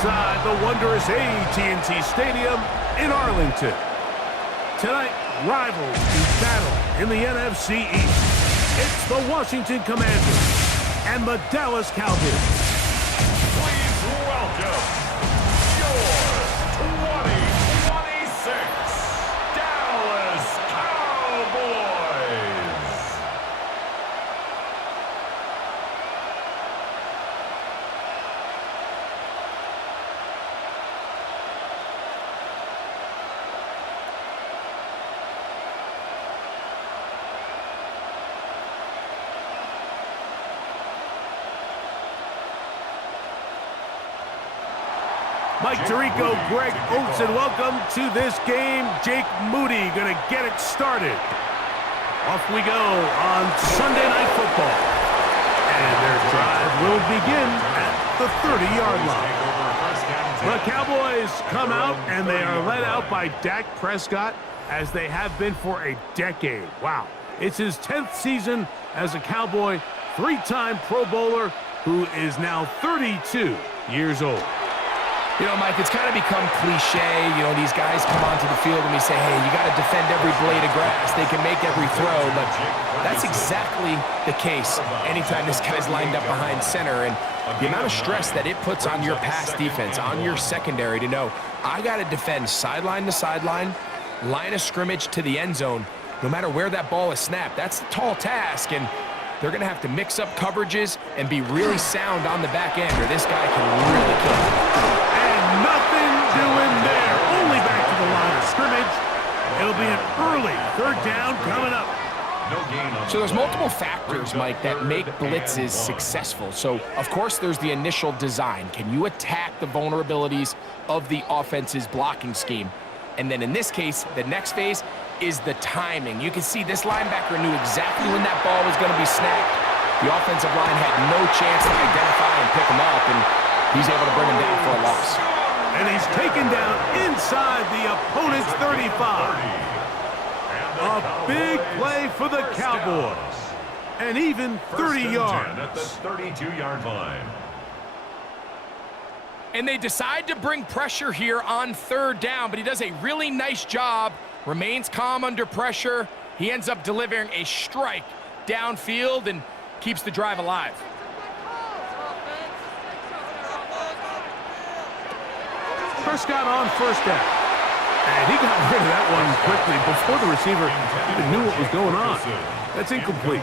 inside the wondrous AT&T Stadium in Arlington. Tonight, rivals do battle in the NFC East. It's the Washington Commanders and the Dallas Cowboys. Please welcome your 2026 Dallas Cowboys. Mike Tirico, Greg Oates, and welcome to this game. Jake Moody going to get it started. Off we go on Sunday Night Football. And their drive will begin at the 30-yard line. The Cowboys come out, and they are led out by Dak Prescott, as they have been for a decade. Wow. It's his 10th season as a Cowboy, three-time Pro Bowler, who is now 32 years old. You know, Mike, it's kind of become cliche. You know, these guys come onto the field and we say, hey, you got to defend every blade of grass. They can make every throw, but that's exactly the case anytime this guy's lined up behind center. And the amount of stress that it puts on your pass defense, on your secondary to know, I got to defend sideline to sideline, line of scrimmage to the end zone, no matter where that ball is snapped. That's a tall task, and they're going to have to mix up coverages and be really sound on the back end, or this guy can really kill them. Nothing doing there. Only back to the line of scrimmage. It'll be an early third down coming up. So there's multiple factors, Mike, that make blitzes successful. So, of course, there's the initial design. Can you attack the vulnerabilities of the offense's blocking scheme? And then in this case, the next phase is the timing. You can see this linebacker knew exactly when that ball was going to be snapped. The offensive line had no chance to identify and pick him up, and he's able to bring him down for a loss. And he's taken down inside the opponent's 35. A big play for the Cowboys. And even 30 yards. At the 32-yard line. And they decide to bring pressure here on third down, but he does a really nice job. Remains calm under pressure. He ends up delivering a strike downfield and keeps the drive alive. Prescott on first down. And he got rid of that one quickly before the receiver even knew what was going on. That's incomplete.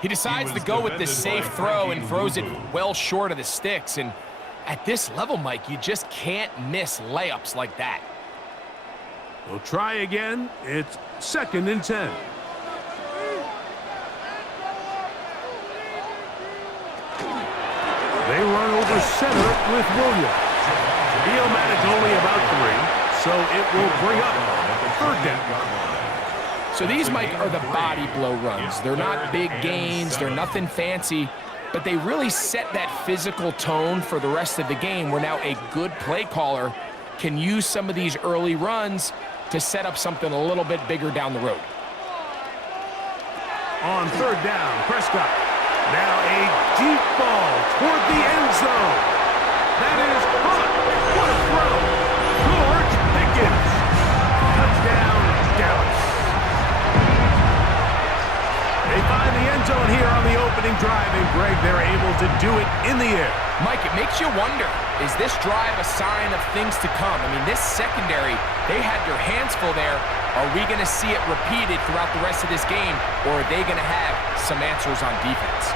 He decides to go with this safe throw and throws it well short of the sticks. And at this level, Mike, you just can't miss layups like that. We'll try again. It's 2nd and 10. They run over center with Williams. He'll manage only about 3, so it will bring up third down. So these, Mike, are the body blow runs. They're not big gains. They're nothing fancy, but they really set that physical tone for the rest of the game, where now a good play caller can use some of these early runs to set up something a little bit bigger down the road. On third down, Prescott. Now a deep ball toward the end zone. That is caught. What a throw. George Pickens. Touchdown, Dallas. They find the end zone here on the opening drive, and Greg, they're able to do it in the air. Mike, it makes you wonder, is this drive a sign of things to come? I mean, this secondary, they had their hands full there. Are we going to see it repeated throughout the rest of this game, or are they going to have some answers on defense?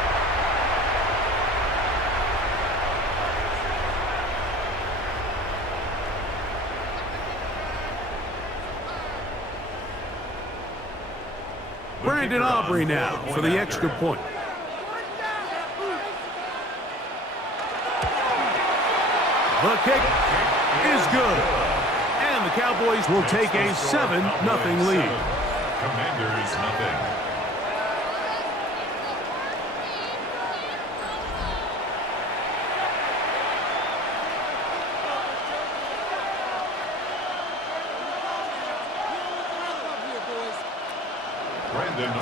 Brandon Aubrey now for the extra point. The kick is good. And the Cowboys will take a 7-0 lead. Commanders nothing.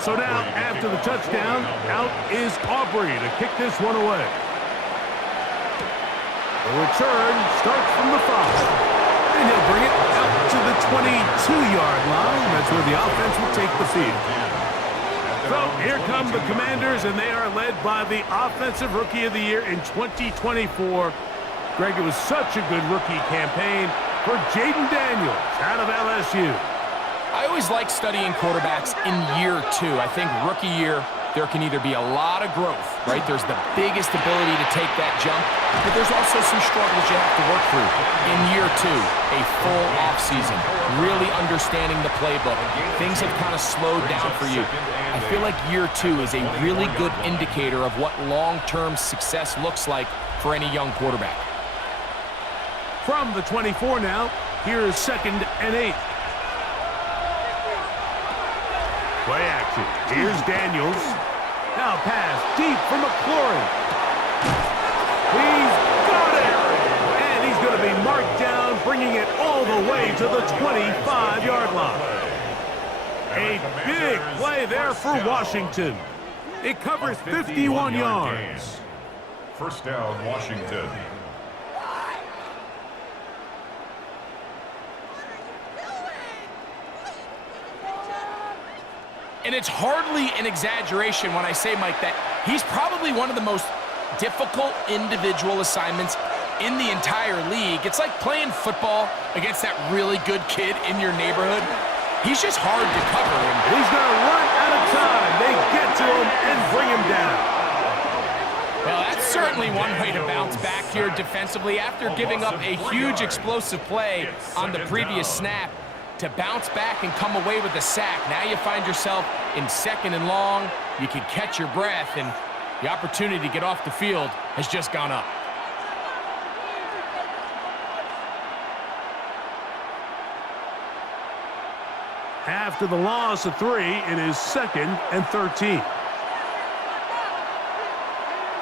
So now, after the touchdown, out is Aubrey to kick this one away. The return starts from the 5. And he'll bring it out to the 22-yard line. That's where the offense will take the field. So here come the Commanders, and they are led by the Offensive Rookie of the Year in 2024. Greg, it was such a good rookie campaign for Jaden Daniels out of LSU. I always like studying quarterbacks in year 2. I think rookie year, there can either be a lot of growth, right? There's the biggest ability to take that jump, but there's also some struggles you have to work through. In year 2, a full offseason, really understanding the playbook. Things have kind of slowed down for you. I feel like year 2 is a really good indicator of what long-term success looks like for any young quarterback. From the 24 now, here is 2nd and 8. Play action. Here's Daniels. Now pass deep for McLaurin. He's got it! And he's going to be marked down, bringing it all the way to the 25-yard line. A big play there for Washington. It covers 51 yards. First down, Washington. And it's hardly an exaggeration when I say, Mike, that he's probably one of the most difficult individual assignments in the entire league. It's like playing football against that really good kid in your neighborhood. He's just hard to cover. And he's going to run out of time. They get to him and bring him down. Well, that's certainly one way to bounce back here defensively after giving up a huge explosive play on the previous snap. To bounce back and come away with a sack. Now you find yourself in 2nd and long. You can catch your breath, and the opportunity to get off the field has just gone up. After the loss of 3, it is 2nd and 13.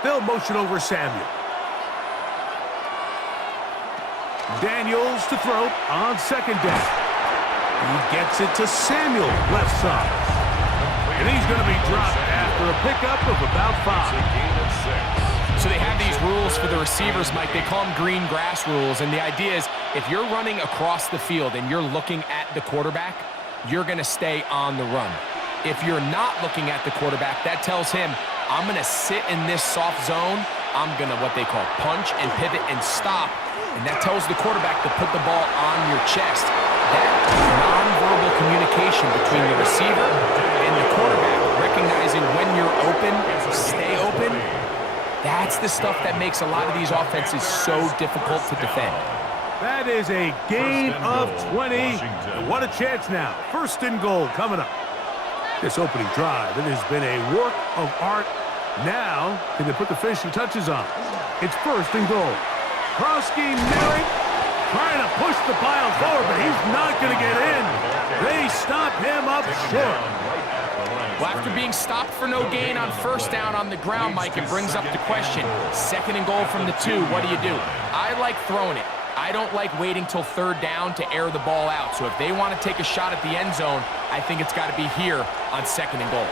They'll motion over Samuel. Daniels to throw on 2nd down. He gets it to Samuel, left side. And he's going to be dropped after a pickup of about 5. So they have these rules for the receivers, Mike. They call them green grass rules. And the idea is if you're running across the field and you're looking at the quarterback, you're going to stay on the run. If you're not looking at the quarterback, that tells him, I'm going to sit in this soft zone. I'm going to what they call punch and pivot and stop. And that tells the quarterback to put the ball on your chest. That nonverbal communication between the receiver and the quarterback, recognizing when you're open, stay open, that's the stuff that makes a lot of these offenses so difficult to defend. That is a gain of 20. And what a chance now. 1st and goal coming up. This opening drive, it has been a work of art. Now, can they put the finishing touches on? It's 1st and goal. Krosky Merritt trying to push the pile forward, but he's not going to get in. They stop him up short. Well, after being stopped for no gain on 1st down on the ground, Mike, it brings up the question. 2nd and goal from the 2, what do you do? I like throwing it. I don't like waiting till 3rd down to air the ball out. So if they want to take a shot at the end zone, I think it's got to be here on 2nd and goal.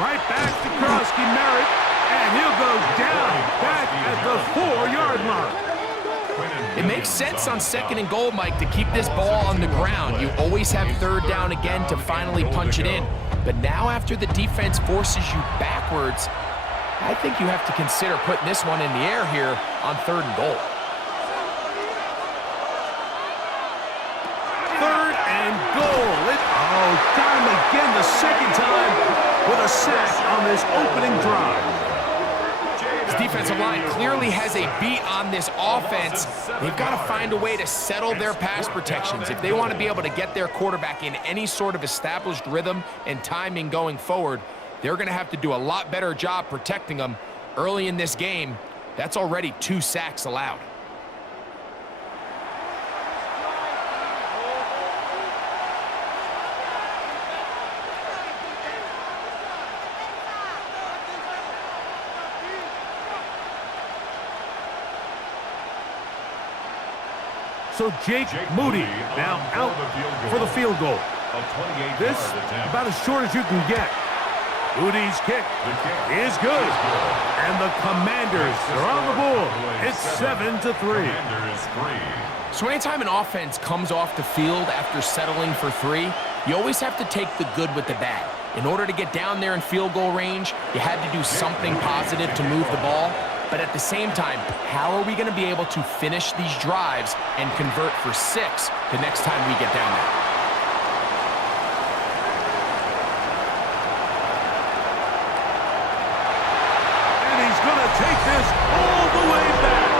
Right back to Krosky Merritt, and he'll go down back at the 4-yard line. It makes sense on 2nd and goal, Mike, to keep this ball on the ground. You always have 3rd down again to finally punch it in. But now after the defense forces you backwards, I think you have to consider putting this one in the air here on 3rd and goal. 3rd and goal. Got him again the 2nd time with a sack on this opening drive. This defensive line clearly has a beat on this offense. They've got to find a way to settle their pass protections. If they want to be able to get their quarterback in any sort of established rhythm and timing going forward, they're going to have to do a lot better job protecting them. Early in this game, that's already 2 sacks allowed. So Jake Moody now out for the field goal. This about as short as you can get. Moody's kick is good. And the Commanders are on the board. It's 7-3. So anytime an offense comes off the field after settling for 3, you always have to take the good with the bad. In order to get down there in field goal range, you had to do something positive to move the ball. But at the same time, how are we going to be able to finish these drives and convert for 6 the next time we get down there? And he's going to take this all the way back.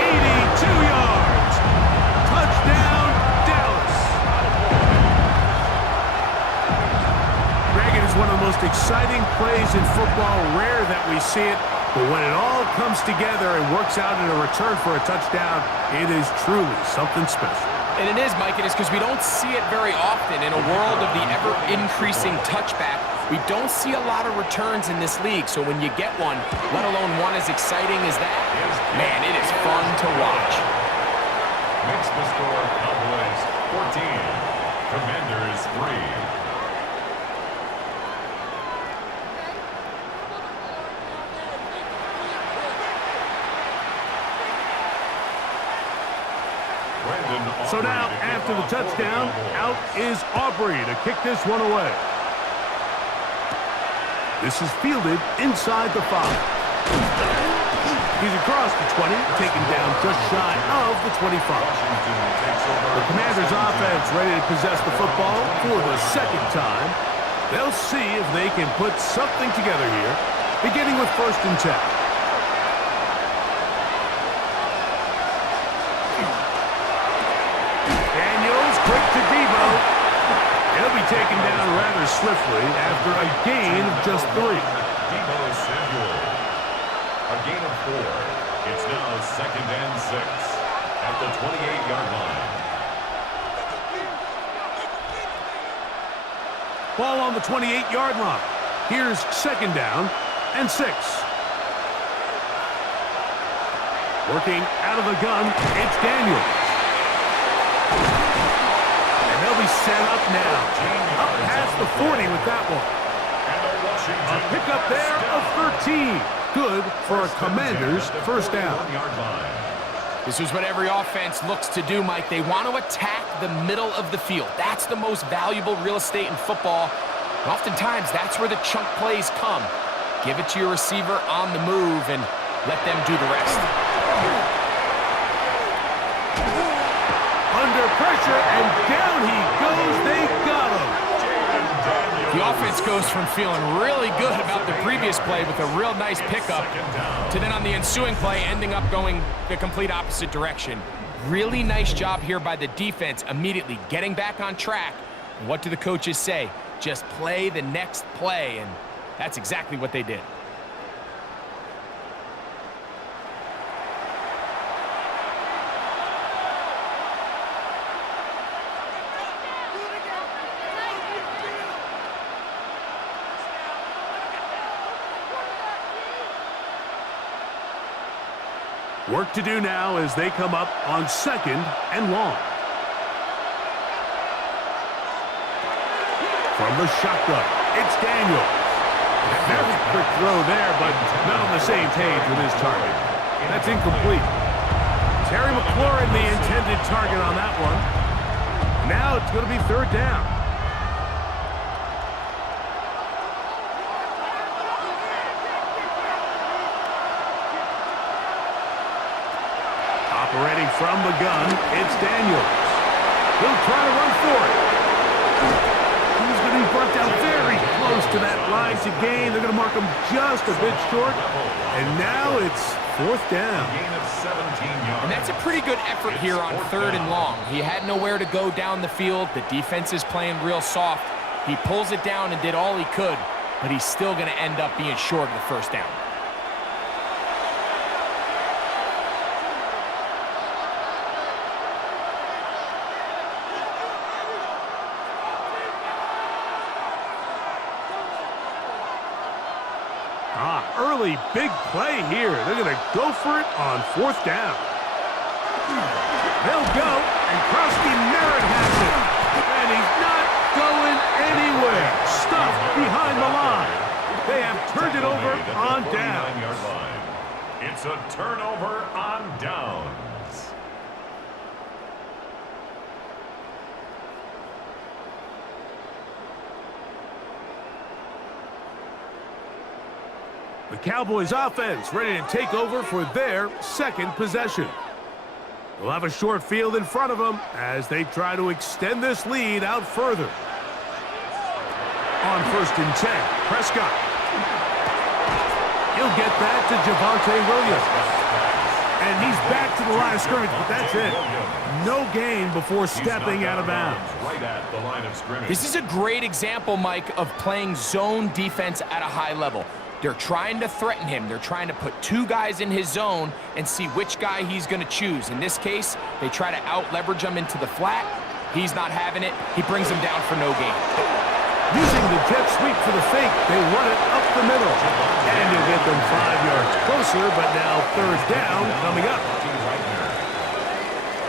82 yards. Touchdown, Dallas. Greg, it is one of the most exciting plays in football. Rare that we see it. But when it all comes together and works out in a return for a touchdown, it is truly something special. And it is, Mike, and it's because we don't see it very often. In a world of the ever-increasing touchback, we don't see a lot of returns in this league. So when you get one, let alone one as exciting as that, man, it is fun to watch. Makes the score Cowboys 14, Commanders 3. So now, after the touchdown, out is Aubrey to kick this one away. This is fielded inside the 5. He's across the 20, taken down just shy of the 25. The Commanders' offense ready to possess the football for the second time. They'll see if they can put something together here, beginning with 1st and 10. Taken down rather swiftly after a gain of just 3. Debo Samuel. A gain of 4. It's now 2nd and 6 at the 28-yard line. Ball on the 28-yard line. Here's 2nd down and 6. Working out of the gun, it's Daniels. They'll be set up now. Up past the 40 with that one. A pickup there of 13. Good for a Commanders 1st down. This is what every offense looks to do, Mike. They want to attack the middle of the field. That's the most valuable real estate in football. And oftentimes, that's where the chunk plays come. Give it to your receiver on the move and let them do the rest. Under pressure, and down he goes. They got him. The offense goes from feeling really good about the previous play with a real nice pickup to then on the ensuing play ending up going the complete opposite direction. Really nice job here by the defense, immediately getting back on track. And what do the coaches say? Just play the next play, and that's exactly what they did. Work to do now as they come up on 2nd and long. From the shotgun, it's Daniels. Very quick throw there, but not on the same page with his target. That's incomplete. Terry McLaurin, the intended target on that one. Now it's going to be 3rd down. Operating from the gun, it's Daniels. He'll try to run for it. He's going to be brought down very close to that line to gain. They're going to mark him just a bit short. And now it's 4th down. And that's a pretty good effort here on 3rd and long. He had nowhere to go down the field. The defense is playing real soft. He pulls it down and did all he could, but he's still going to end up being short of the 1st down. Early big play here. They're going to go for it on 4th down. They'll go, and Krusty Merritt has it. And he's not going anywhere. Stuffed behind the line. It's a turnover on downs. The Cowboys offense ready to take over for their second possession. They'll have a short field in front of them as they try to extend this lead out further. On 1st and 10, Prescott. He'll get that to Javonte Williams. And he's back to the line of scrimmage, but that's it. No gain before stepping out of bounds. Right at the line of scrimmage. This is a great example, Mike, of playing zone defense at a high level. They're trying to threaten him. They're trying to put two guys in his zone and see which guy he's going to choose. In this case, they try to out-leverage him into the flat. He's not having it. He brings him down for no gain. Using the jet sweep for the fake, they run it up the middle. And he'll get them 5 yards closer, but now 3rd down coming up.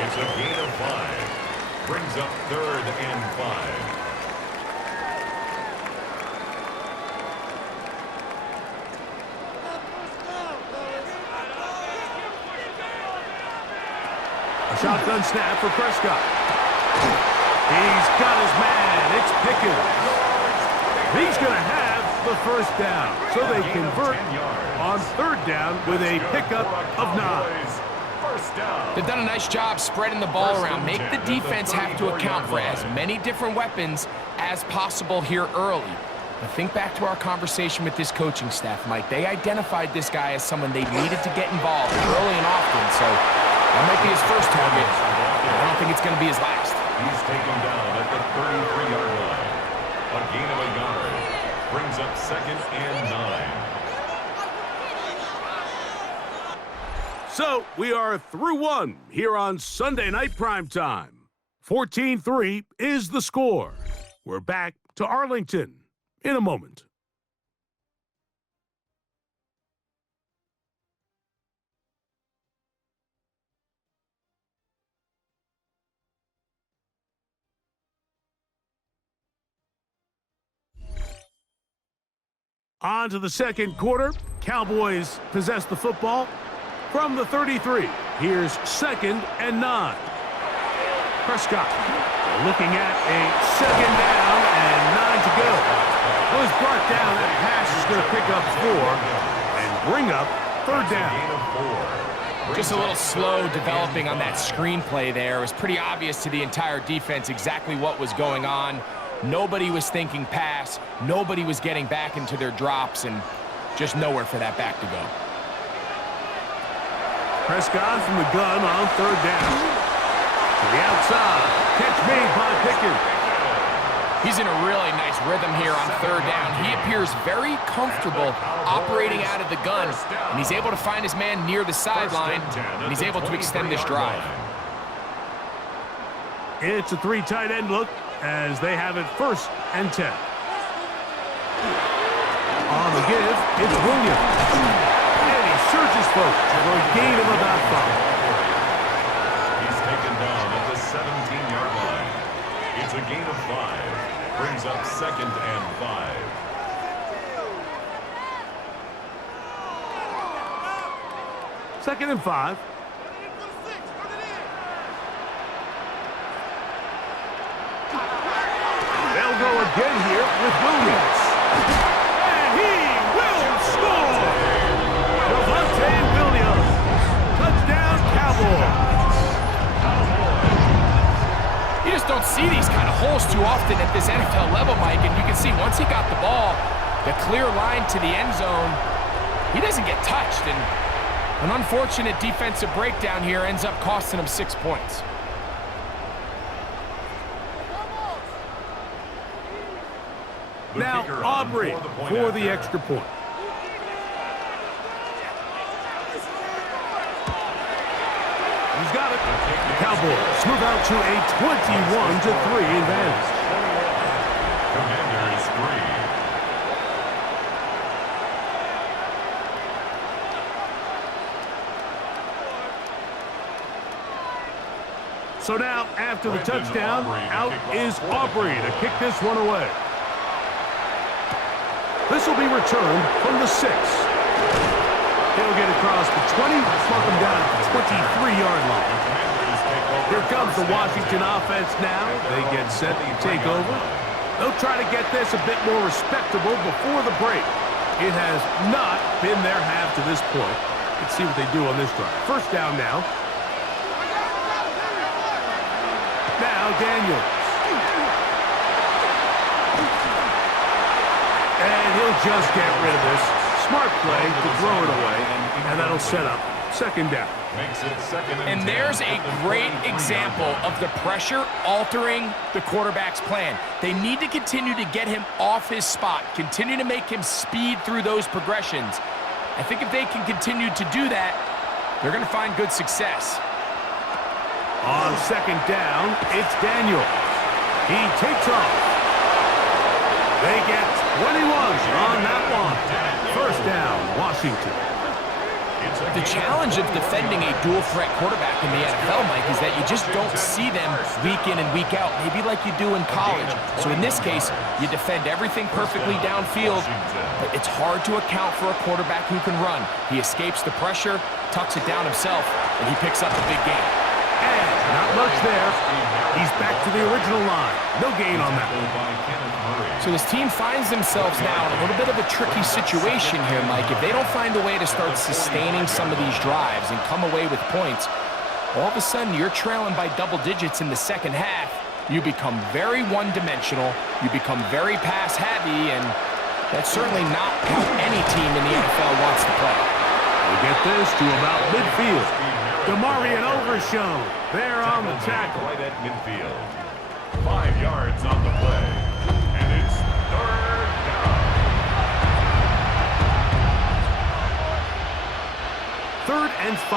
It's a gain of 5. Brings up 3rd and 5. A shotgun snap for Prescott. He's got his man. It's Pickens. He's going to have the 1st down. So they convert on 3rd down with a pickup of 9. They've done a nice job spreading the ball around. Make the defense have to account for as many different weapons as possible here early. But think back to our conversation with this coaching staff, Mike. They identified this guy as someone they needed to get involved early and often. So that might be his first target. I don't think it's going to be his last. He's taken down at the 33-yard line. A gain of a yard. Brings up 2nd and 9. So we are through one here on Sunday Night Primetime. 14-3 is the score. We're back to Arlington in a moment. On to the second quarter. Cowboys possess the football from the 33. Here's 2nd and 9. Prescott looking at a 2nd down and 9 to go. Was brought down. That pass is going to pick up 4 and bring up 3rd down. Just a little slow developing on that screenplay there. It was pretty obvious to the entire defense exactly what was going on. Nobody was thinking pass. Nobody was getting back into their drops, and just nowhere for that back to go. Prescott from the gun on 3rd down. To the outside. Catch made by Pickens. He's in a really nice rhythm here on 3rd down. He appears very comfortable operating out of the gun, and he's able to find his man near the sideline, and he's able to extend this drive. It's a 3 tight end look as they have it 1st and 10. On the give, it's Williams. And he surges forward for a gain of about 5. He's taken down at the 17-yard line. It's a gain of 5. Brings up 2nd and 5. Second and 5. They'll go again here with Williams. And he will score! Javonte Williams. Touchdown, Cowboys. You just don't see these kind of holes too often at this NFL level, Mike, and you can see once he got the ball, the clear line to the end zone, he doesn't get touched, and an unfortunate defensive breakdown here ends up costing him 6 points. Now Aubrey for the extra point. He's got it. The Cowboys move out to a 21-3 advantage. Commanders 3. So now, after the touchdown, out is Aubrey to kick this one away. This will be returned from the 6. He'll get across the 20, mark him down at the 23-yard line. Here comes the Washington offense now. They get set to take over. They'll try to get this a bit more respectable before the break. It has not been their half to this point. Let's see what they do on this drive. First down now. Now Daniels. And he'll just get rid of this. Smart play to throw it away, and that'll set up second down. And there's a great example of the pressure altering the quarterback's plan. They need to continue to get him off his spot, continue to make him speed through those progressions. I think if they can continue to do that, they're going to find good success. On second down, it's Daniels. He takes off. They get 21 on that one. First down, Washington. The challenge of defending a dual-threat quarterback in the NFL, Mike, is that you just don't see them week in and week out, maybe like you do in college. So in this case, you defend everything perfectly downfield, but it's hard to account for a quarterback who can run. He escapes the pressure, tucks it down himself, and he picks up a big gain. And not much there. He's back to the original line. No gain on that one. So this team finds themselves now in a little bit of a tricky situation here, Mike. If they don't find a way to start sustaining some of these drives and come away with points, all of a sudden you're trailing by double digits in the second half. You become very one-dimensional. You become very pass-heavy, and that's certainly not how any team in the NFL wants to play. We get this to about midfield. DeMarion Overshown there on the tackle. Right at midfield. 5 yards on the play. And it's third down. Third and 5.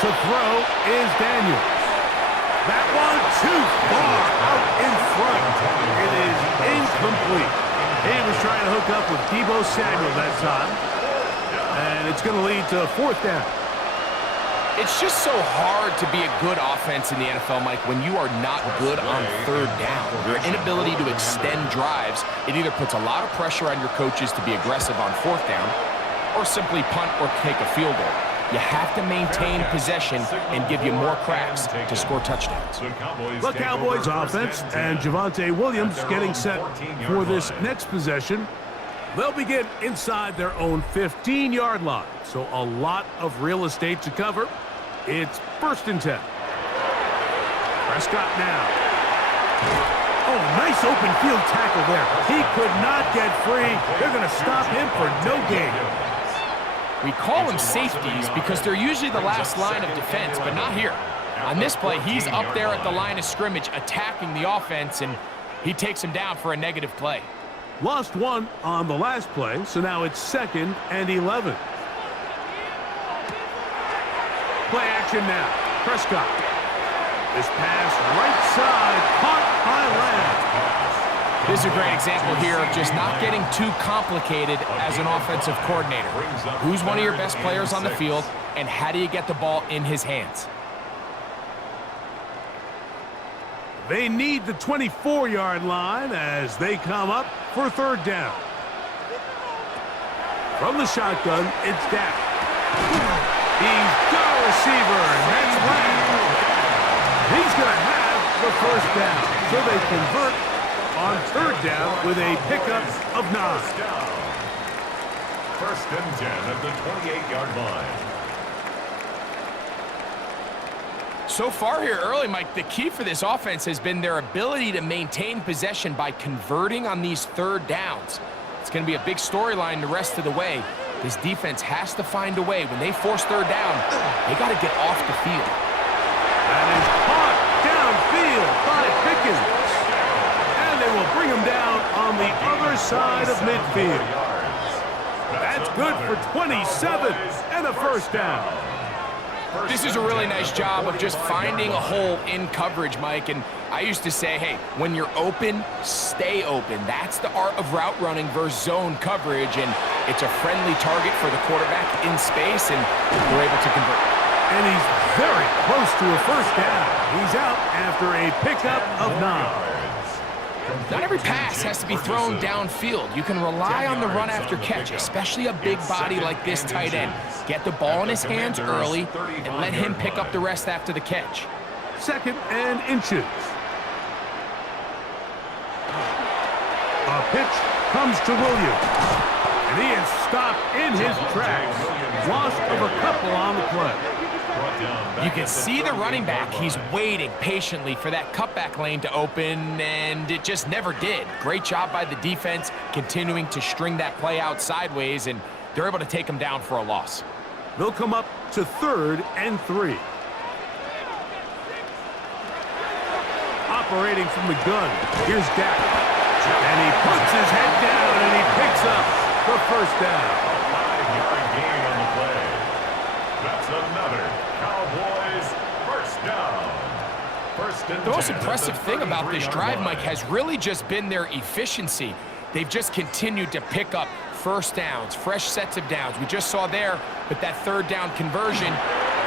To throw is Daniels. That one too far out in front. It is incomplete. He was trying to hook up with Deebo Samuel that time. And it's going to lead to fourth down. It's just so hard to be a good offense in the NFL, Mike, when you are not good on third down. Your inability to extend drives, it either puts a lot of pressure on your coaches to be aggressive on fourth down or simply punt or take a field goal. You have to maintain possession and give you more cracks to score touchdowns. The Cowboys offense and Javonte Williams getting set for this next possession. They'll begin inside their own 15-yard line, so a lot of real estate to cover. It's first and 10. Prescott now. Oh, nice open field tackle there. He could not get free. They're going to stop him for no gain. We call them safeties because they're usually the last line of defense, but not here. On this play, he's up there at the line of scrimmage attacking the offense, and he takes him down for a negative play. Lost one on the last play, so now it's 2nd and 11. Play action now. Prescott. This pass right side, caught by Lamb. This is a great example here of just not getting too complicated as an offensive coordinator. Who's one of your best players on the field, and how do you get the ball in his hands? They need the 24-yard line as they come up for third down. From the shotgun, it's Dak. He's got a receiver, and that's Lamb. He's going to have the first down, so they convert on third down with a pickup of 9. First and 10 at the 28-yard line. So far here early, Mike, the key for this offense has been their ability to maintain possession by converting on these third downs. It's going to be a big storyline the rest of the way. This defense has to find a way. When they force third down, they got to get off the field. That is caught downfield by Pickens. And they will bring him down on the other side of midfield. That's good for 27 and a first down. This is a really nice job of just finding a hole in coverage, Mike. And I used to say, hey, when you're open, stay open. That's the art of route running versus zone coverage. And it's a friendly target for the quarterback in space, and they're able to convert. And he's very close to a first down. He's out after a pickup of 9. Not every pass has to be thrown downfield. You can rely on the run after catch, especially a big body like this tight end. Get the ball in his hands early and let him pick up the rest after the catch. 2nd and inches. A pitch comes to Williams. And he is stopped in his tracks. Loss of a couple on the play. You can see the running back. He's waiting patiently for that cutback lane to open, and it just never did. Great job by the defense continuing to string that play out sideways, and they're able to take him down for a loss. They'll come up to 3rd and 3. Operating from the gun, here's Dak. And he puts his head down, and he picks up the first down. A 5-yard gain on the play. That's another Cowboys first down. The most impressive thing about this drive, Mike, has really just been their efficiency. They've just continued to pick up first downs, fresh sets of downs. We just saw there, but that 3rd down conversion,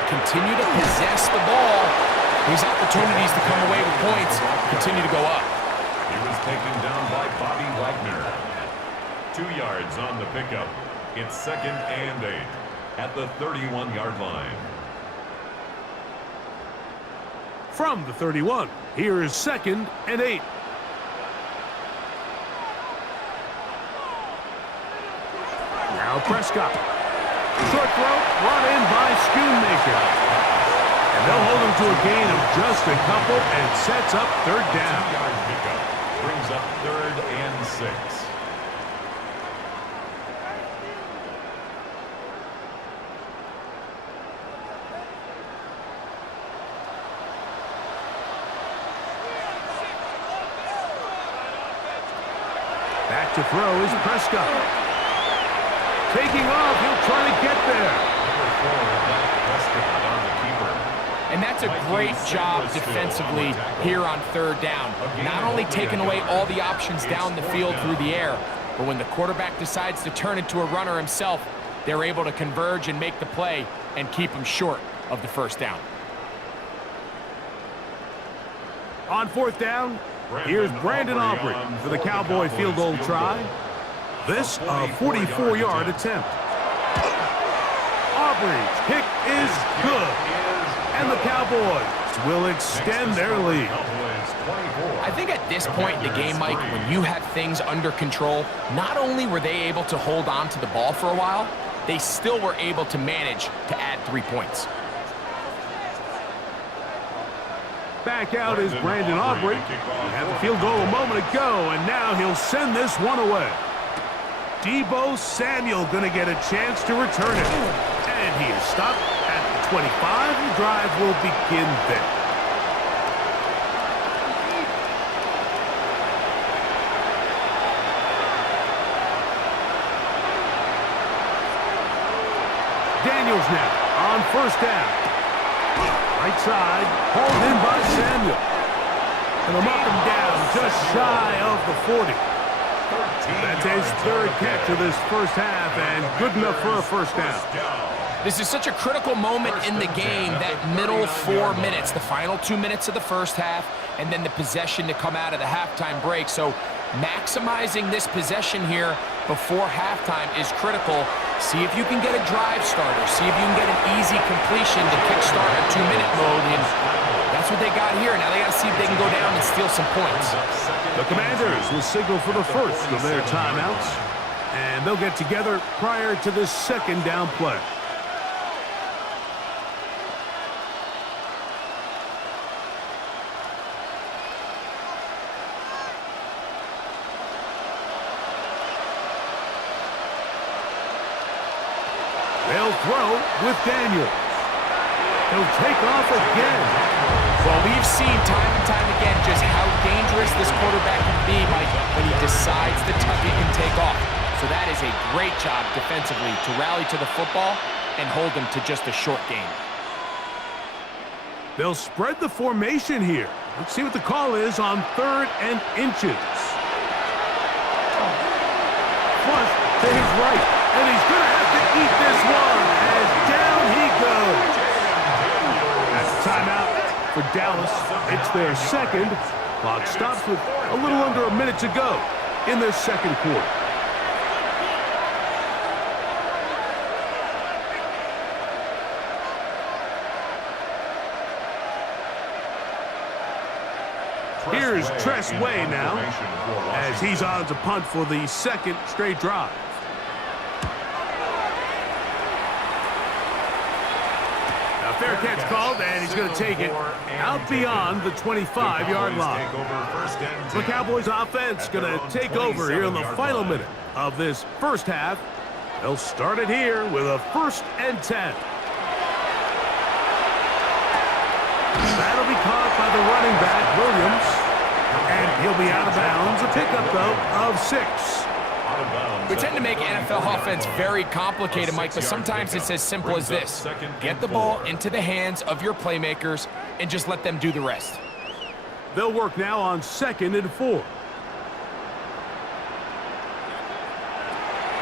continue to possess the ball. These opportunities to come away with points continue to go up. He was taken down by Bobby Wagner. 2 yards on the pickup. It's 2nd and 8 at the 31-yard line. From the 31, here is 2nd and 8. Now Prescott. Short throw brought in by Schoonmaker. And they'll hold him to a gain of just a couple and sets up 3rd down. 2-yard pickup brings up 3rd and 6. Back to throw is Prescott. Taking off, he'll try to get there. And that's a great job defensively here on 3rd down. Not only taking away all the options down the field through the air, but when the quarterback decides to turn into a runner himself, they're able to converge and make the play and keep him short of the first down. On 4th down, here's Brandon Aubrey for the Cowboy field goal try. This a 44-yard attempt. Aubrey's kick is good. And the Cowboys will extend their lead. I think at this point in the game, Mike, when you have things under control, not only were they able to hold on to the ball for a while, they still were able to manage to add 3 points. Back out is Brandon Aubrey. He had the field goal a moment ago, and now he'll send this one away. Deebo Samuel going to get a chance to return it. And he is stopped at the 25. The drive will begin there. Daniels now on 1st down. Right side, hauled in by Samuel. And they'll mark him down just shy of the 40. That's his 3rd catch of this first half, and good enough for a first down. This is such a critical moment in the game, that middle 4 minutes, the final 2 minutes of the first half, and then the possession to come out of the halftime break. So maximizing this possession here before halftime is critical. See if you can get a drive starter. See if you can get an easy completion to kickstart a 2-minute mode. And that's what they got here. Now they got to see if they can go down and steal some points. The Commanders will signal for the first of their timeouts, and they'll get together prior to this 2nd down play. They'll throw with Daniels. He'll take off again. Well, we've seen time and time again just how dangerous this quarterback can be, Mike, when he decides to tuck it and take off. So that is a great job defensively to rally to the football and hold them to just a short gain. They'll spread the formation here. Let's see what the call is on 3rd and inches. Flush to his right, and he's going to have to eat this one as down he goes. That's a timeout for Dallas. It's their 2nd Clock stops with a little under a minute to go in the second quarter. Here's Tress Way now, as he's on to punt for the second straight drive. Now fair catch called, and he's going to take it out beyond the 25-yard line. The Cowboys offense going to take over here in the final minute of this first half. They'll start it here with a 1st and 10. That'll be caught by the running back, Williams. And he'll be out of bounds. A pickup, though, of 6. We tend to make NFL offense very complicated, Mike, but sometimes it's as simple as this. Get the ball into the hands of your playmakers and just let them do the rest. They'll work now on 2nd and 4.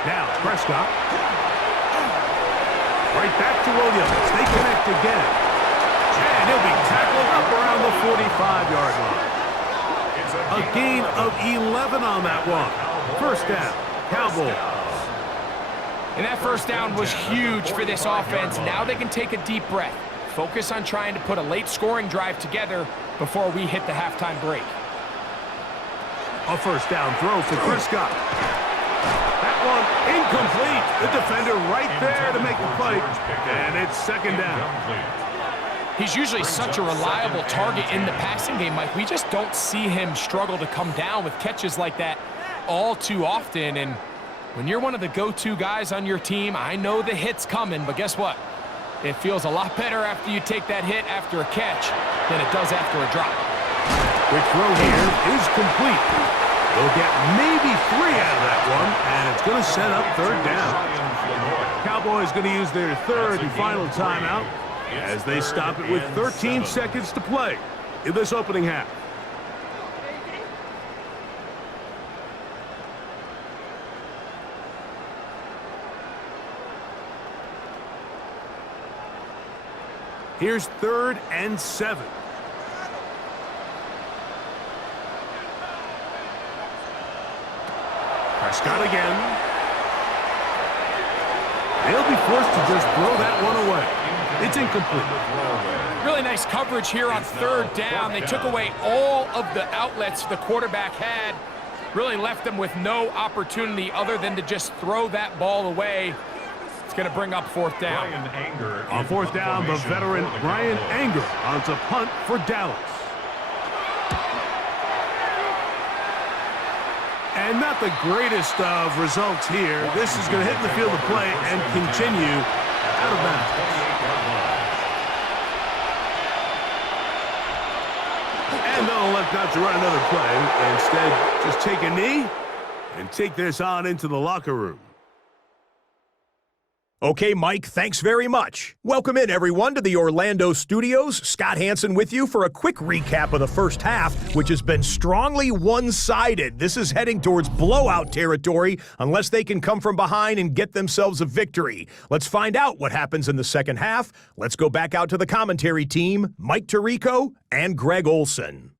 Now, Prescott. Right back to Williams. They connect again. And he'll be tackled up around the 45-yard line. A gain of 11 on that one. 1st down, Cowboys. And that 1st down was huge for this offense. Now they can take a deep breath. Focus on trying to put a late scoring drive together before we hit the halftime break. A 1st down throw for Prescott. That one incomplete. The defender right there to make the play. And it's 2nd down. He's usually such a reliable target in the passing game, Mike. We just don't see him struggle to come down with catches like that all too often. And when you're one of the go-to guys on your team, I know the hit's coming, but guess what? It feels a lot better after you take that hit after a catch than it does after a drop. Quick throw here is complete. They'll get maybe 3 out of that one, and it's going to set up 3rd down. Cowboys going to use their 3rd and final timeout as they stop it with 13 seconds to play in this opening half. Here's 3rd and 7. Prescott again. They'll be forced to just throw that one away. It's incomplete. Really nice coverage here on 3rd down. They took away all of the outlets the quarterback had. Really left them with no opportunity other than to just throw that ball away. It's going to bring up 4th down. On 4th down, the veteran Brian Anger on to punt for Dallas. And not the greatest of results here. This is going to hit the field of play and continue out of bounds. And they'll elect not to run another play. Instead, just take a knee and take this on into the locker room. Okay, Mike, thanks very much. Welcome in, everyone, to the Orlando studios. Scott Hansen with you for a quick recap of the first half, which has been strongly one-sided. This is heading towards blowout territory unless they can come from behind and get themselves a victory. Let's find out what happens in the second half. Let's go back out to the commentary team, Mike Tirico and Greg Olson.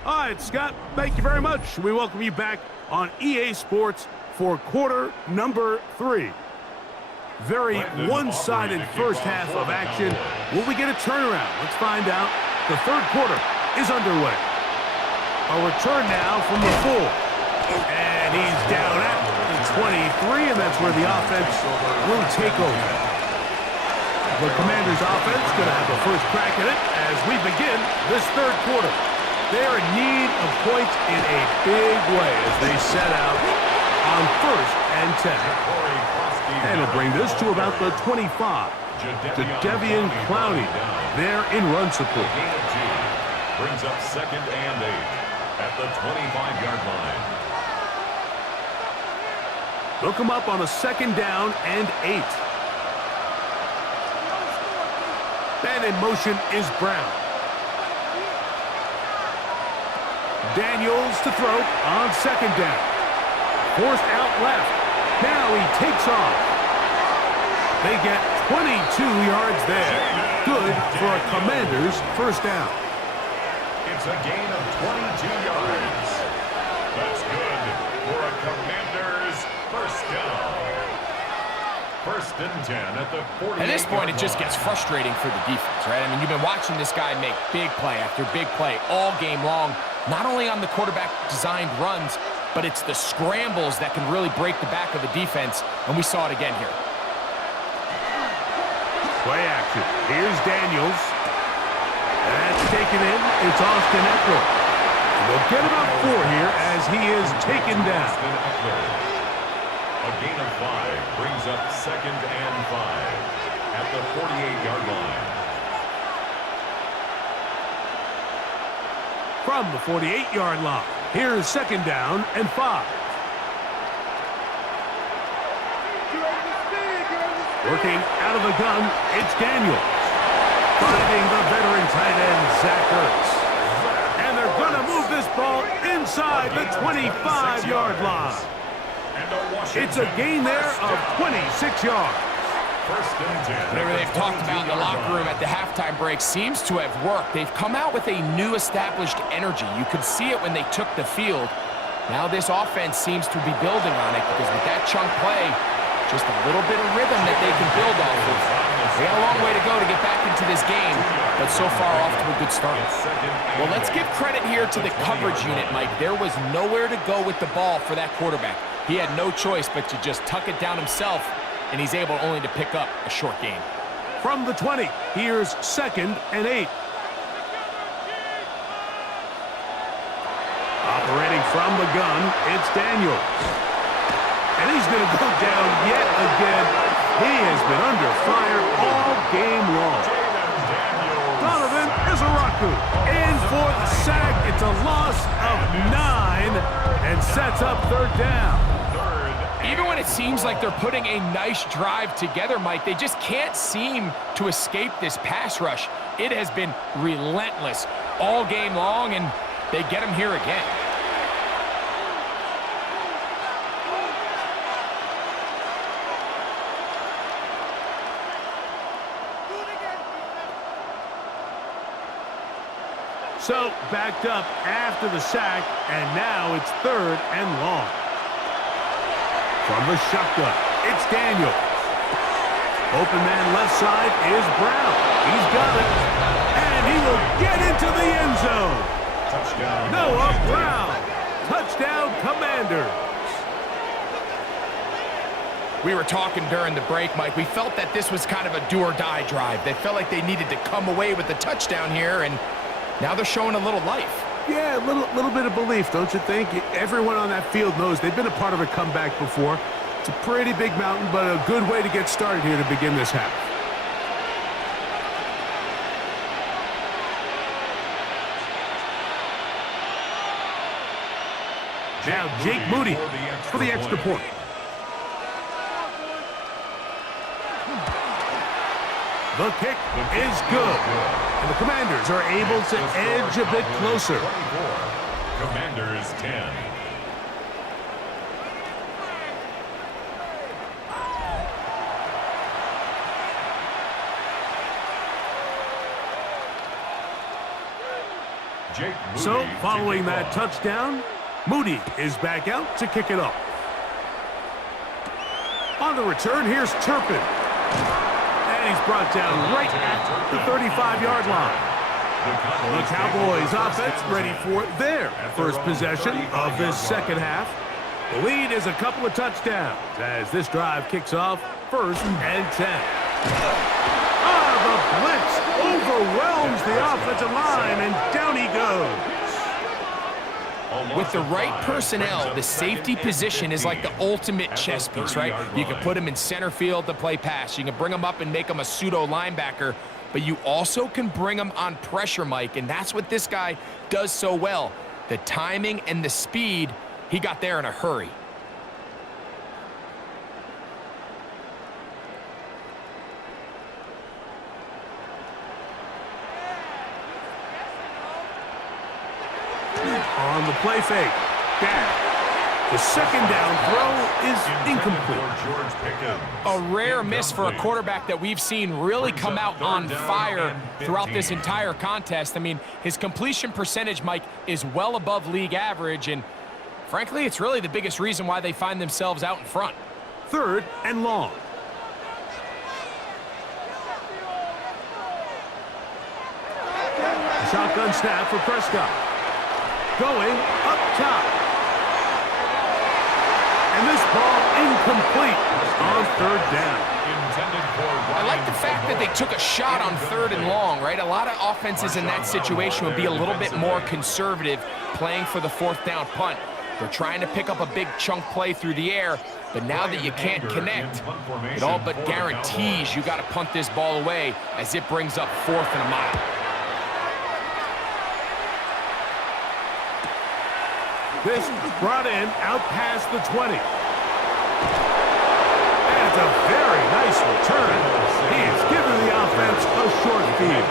All right, Scott, thank you very much. We welcome you back on EA Sports for quarter number 3. Very one-sided first half of action. Will we get a turnaround? Let's find out. The third quarter is underway. A return now from the full. And he's down at the 23, and that's where the offense will take over. The Commanders' offense going to have a first crack at it as we begin this third quarter. They're in need of points in a big way as they set out on 1st and 10. And will bring this to about the 25. To Devian Clowney there in run support. Brings up 2nd and 8 at the 25-yard line. They'll come up on a 2nd down and 8. And in motion is Brown. Daniels to throw on second down. Forced out left. Now he takes off. They get 22 yards there. Good for a Commanders first down. It's a gain of 22 yards. That's good for a Commanders first down. First and 10 at the 48. At this point, it just gets frustrating for the defense, right? I mean, you've been watching this guy make big play after big play all game long, not only on the quarterback-designed runs, but it's the scrambles that can really break the back of the defense, and we saw it again here. Play action. Here's Daniels. That's taken in. It's Austin Eckler. They'll get about 4 here as he is taken down. A gain of 5 brings up second and 5 at the 48-yard line. From the 48-yard line, here's second down and 5. Working out of the gun, it's Daniels. Finding the veteran tight end, Zach Ertz. And they're going to move this ball inside the 25-yard line. It's a gain there of 26 yards. First and 10. Whatever they've talked about in the locker room at the halftime break seems to have worked. They've come out with a new established energy. You could see it when they took the field. Now this offense seems to be building on it because with that chunk play, just a little bit of rhythm that they can build off of. They got a long way to go to get back into this game, but so far off to a good start. Well, let's give credit here to the coverage unit, Mike. There was nowhere to go with the ball for that quarterback. He had no choice but to just tuck it down himself, and he's able only to pick up a short gain. From the 20, here's second and 8. Operating from the gun, it's Daniels. And he's going to go down yet again. He has been under fire all game long. Donovan Izaraku in for the sack. It's a loss of 9 and sets up third down. Even when it seems like they're putting a nice drive together, Mike, they just can't seem to escape this pass rush. It has been relentless all game long, and they get him here again. So, backed up after the sack, and now it's third and long. From the shotgun, it's Daniels. Open man left side is Brown. He's got it. And he will get into the end zone. Touchdown. Noah Brown. Touchdown, Commanders. We were talking during the break, Mike. We felt that this was kind of a do-or-die drive. They felt like they needed to come away with the touchdown here, and now they're showing a little life. Yeah, a little bit of belief, don't you think? Everyone on that field knows they've been a part of a comeback before. It's a pretty big mountain, but a good way to get started here to begin this half. Now Jake Moody for the extra point. The kick is good. And the Commanders are able to edge a bit closer. Commanders 10. So, following that touchdown, Moody is back out to kick it off. On the return, here's Turpin. And he's brought down right at the 35-yard line. The Cowboys offense ready for their first possession of this second half. The lead is a couple of touchdowns as this drive kicks off first and 10. The blitz overwhelms the offensive line, and down he goes. With the right personnel, the safety position is like the ultimate chess piece, right? You can put him in center field to play pass. You can bring him up and make him a pseudo linebacker, but you also can bring him on pressure, Mike, and that's what this guy does so well. The timing and the speed, he got there in a hurry. On on the play fake. Dak. The second down throw is incomplete. A rare miss for a quarterback that we've seen really come out on fire throughout this entire contest. I mean, his completion percentage, Mike, is well above league average, and frankly, it's really the biggest reason why they find themselves out in front. 3rd and long. Shotgun snap for Prescott. Going up top. And this ball incomplete on 3rd down. I like the fact that they took a shot on 3rd and long, right? A lot of offenses in that situation would be a little bit more conservative playing for the 4th down punt. They're trying to pick up a big chunk play through the air, but now that you can't connect, it all but guarantees you got to punt this ball away as it brings up 4th and a mile. This brought in out past the 20. And it's a very nice return. He has given the offense a short field.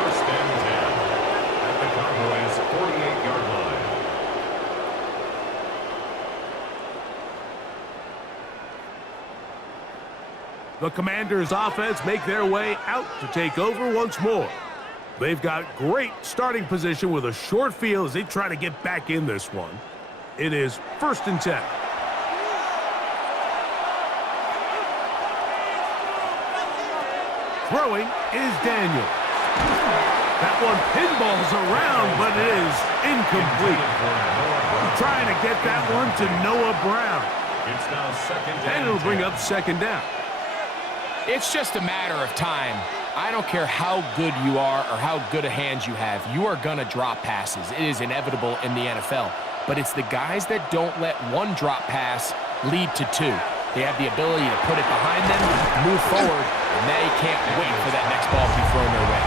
First and 10 at the Cowboys' 48-yard line. The Commanders' offense make their way out to take over once more. They've got great starting position with a short field as they try to get back in this one. It is 1st and 10. Throwing is Daniels. That one pinballs around, but it is incomplete. Trying to get that one to Noah Brown. It's now 2nd and it'll bring up 2nd down. It's just a matter of time. I don't care how good you are or how good a hand you have. You are going to drop passes. It is inevitable in the NFL. But it's the guys that don't let one drop pass lead to 2. They have the ability to put it behind them, move forward, and they can't wait for that next ball to be thrown their way.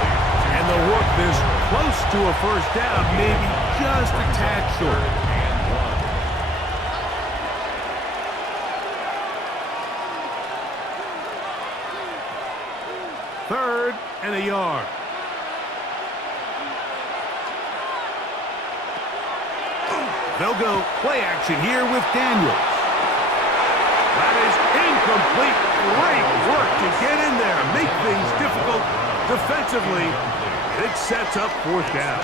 And they'll work this close to a 1st down, maybe just a tad short. 3rd and a yard. They'll go play action here with Daniels. That is incomplete. Great work to get in there, make things difficult defensively. It sets up 4th down.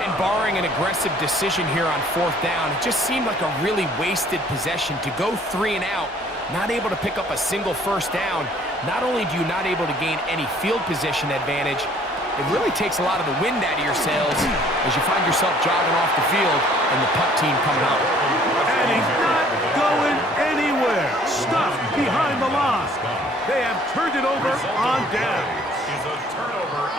And barring an aggressive decision here on 4th down, it just seemed like a really wasted possession to go 3 and out, not able to pick up a single 1st down. Not only do you not able to gain any field position advantage, it really takes a lot of the wind out of your sails as you find yourself jogging off the field and the punt team coming up. And he's not going anywhere. Stuffed behind the line. They have turned it over on down.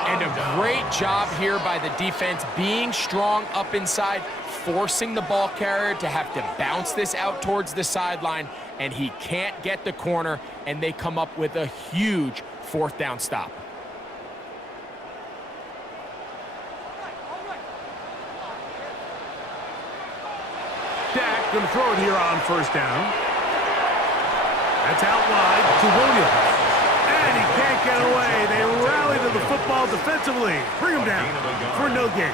And a great job here by the defense, being strong up inside, forcing the ball carrier to have to bounce this out towards the sideline, and he can't get the corner, and they come up with a huge 4th down stop. Dak going to throw it here on 1st down. That's out wide to Williams. And he can't get away. They rally to the football defensively. Bring him down for no gain.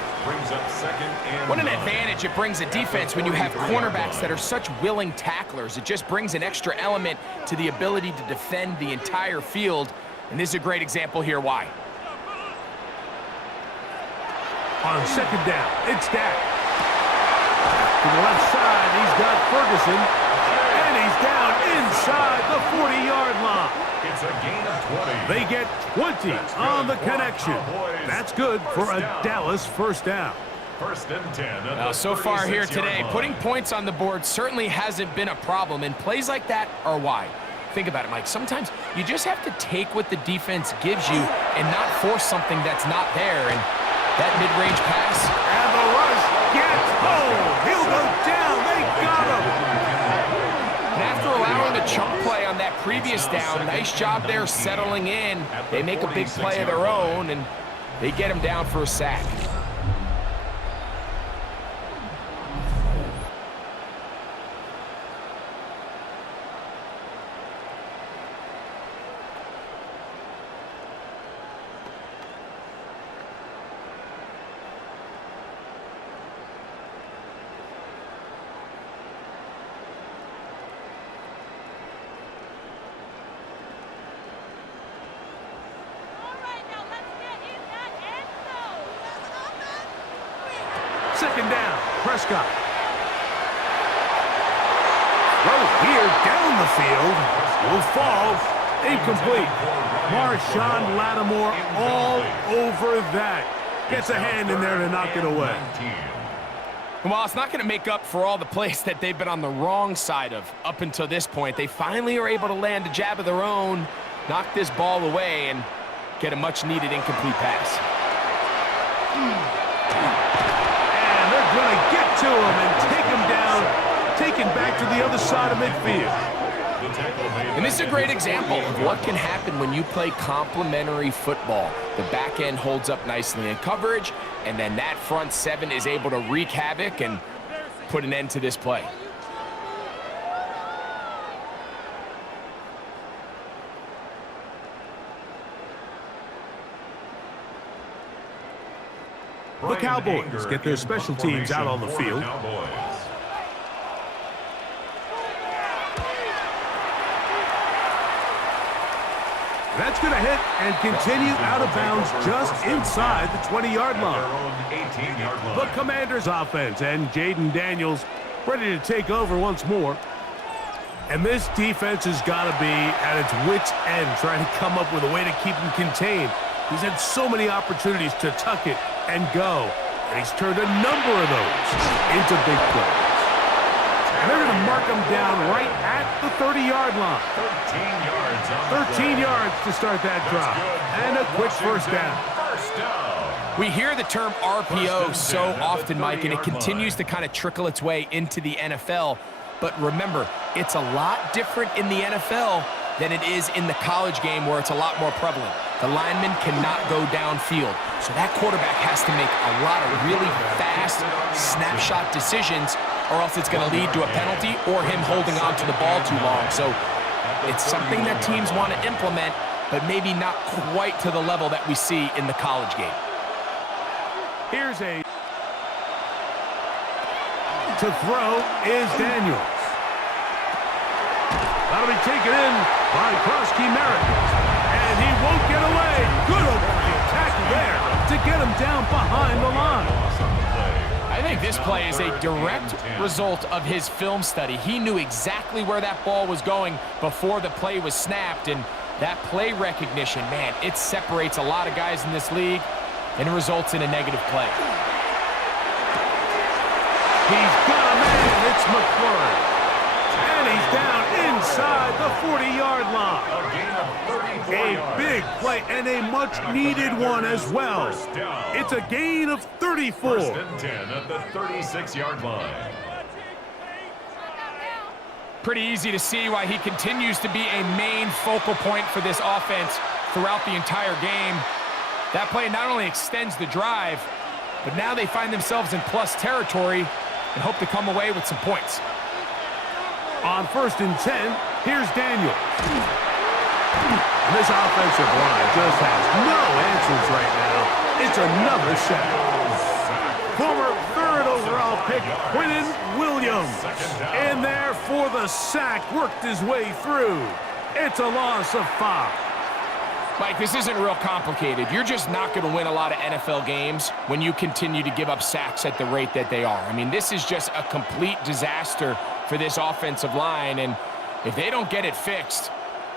What an advantage it brings a defense when you have cornerbacks that are such willing tacklers. It just brings an extra element to the ability to defend the entire field. And this is a great example here why. On 2nd down, it's Dak. To the left side, he's got Ferguson. And he's down inside the 40-yard line. It's a gain of 20. They get 20 on the connection. That's good for a Dallas 1st down. 1st and 10. Now, so far here today, putting points on the board certainly hasn't been a problem, and plays like that are why. Think about it, Mike. Sometimes you just have to take what the defense gives you and not force something that's not there. And that mid-range pass. And the rush gets home. He'll go down. They got him. And after allowing a chunk play on that previous down, nice job there settling in. They make a big play of their own, and they get him down for a sack. Prescott. Throw here down the field. Will fall. Incomplete. Marshawn Lattimore all over that. Gets a hand in there to knock it away. Well, it's not going to make up for all the plays that they've been on the wrong side of up until this point. They finally are able to land a jab of their own, knock this ball away, and get a much-needed incomplete pass. And they're going to get to him and take him down, taken back to the other side of midfield. And this is a great example of what can happen when you play complementary football. The back end holds up nicely in coverage, and then that front seven is able to wreak havoc and put an end to this play. The Cowboys get their special teams out on the field. That's going to hit and continue out of bounds just inside the 20-yard line. The Commanders' offense and Jaden Daniels ready to take over once more. And this defense has got to be at its wits' end, trying to come up with a way to keep him contained. He's had so many opportunities to tuck it and go, and he's turned a number of those into big plays. And they're going to mark him down right at the 30-yard line. 13 yards to start that drive. And a quick first down. We hear the term RPO so often, Mike, and it continues to kind of trickle its way into the NFL. But remember, it's a lot different in the NFL than it is in the college game where it's a lot more prevalent. The lineman cannot go downfield. So that quarterback has to make a lot of really fast snapshot decisions, or else it's going to lead to a penalty or him holding on to the ball too long. So it's something that teams want to implement, but maybe not quite to the level that we see in the college game. Here's a... To throw is Daniels. That'll be taken in by Krosky Merritt. And he won't get away. Good opening tackle there to get him down behind the line. I think this play is a direct result of his film study. He knew exactly where that ball was going before the play was snapped, and that play recognition, man, it separates a lot of guys in this league, and it results in a negative play. He's got a man. It's McClure. And he's down inside the 40-yard line. A big play and a much-needed one as well. It's a gain of 34. First and 10 at the 36-yard line. Pretty easy to see why he continues to be a main focal point for this offense throughout the entire game. That play not only extends the drive, but now they find themselves in plus territory and hope to come away with some points. On first and 10, here's Daniels. This offensive line just has no answers right now. It's another sack. Former third overall pick, Quinnen Williams, in there for the sack, worked his way through. It's a loss of 5. Mike, this isn't real complicated. You're just not going to win a lot of NFL games when you continue to give up sacks at the rate that they are. I mean, this is just a complete disaster for this offensive line, and if they don't get it fixed,